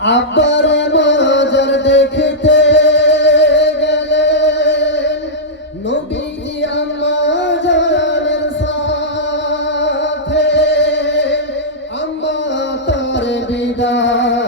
আব্বার মাজার দেখতে গেলেন। নবীজি আম্মা জানের সাথে আম্মা তার বিদায়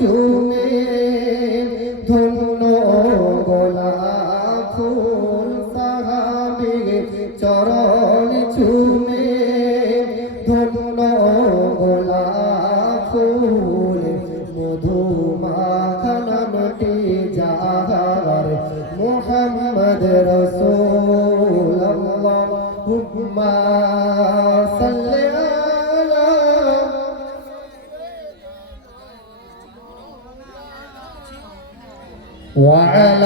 চুমে ধন্য গোলাপ ফুল সাহাবিগে চরণ চুমে। ধন্য গোলাপ ফুল মধু মাখনটি যাহার মোহাম্মদ রসুল হুম্মা وعلى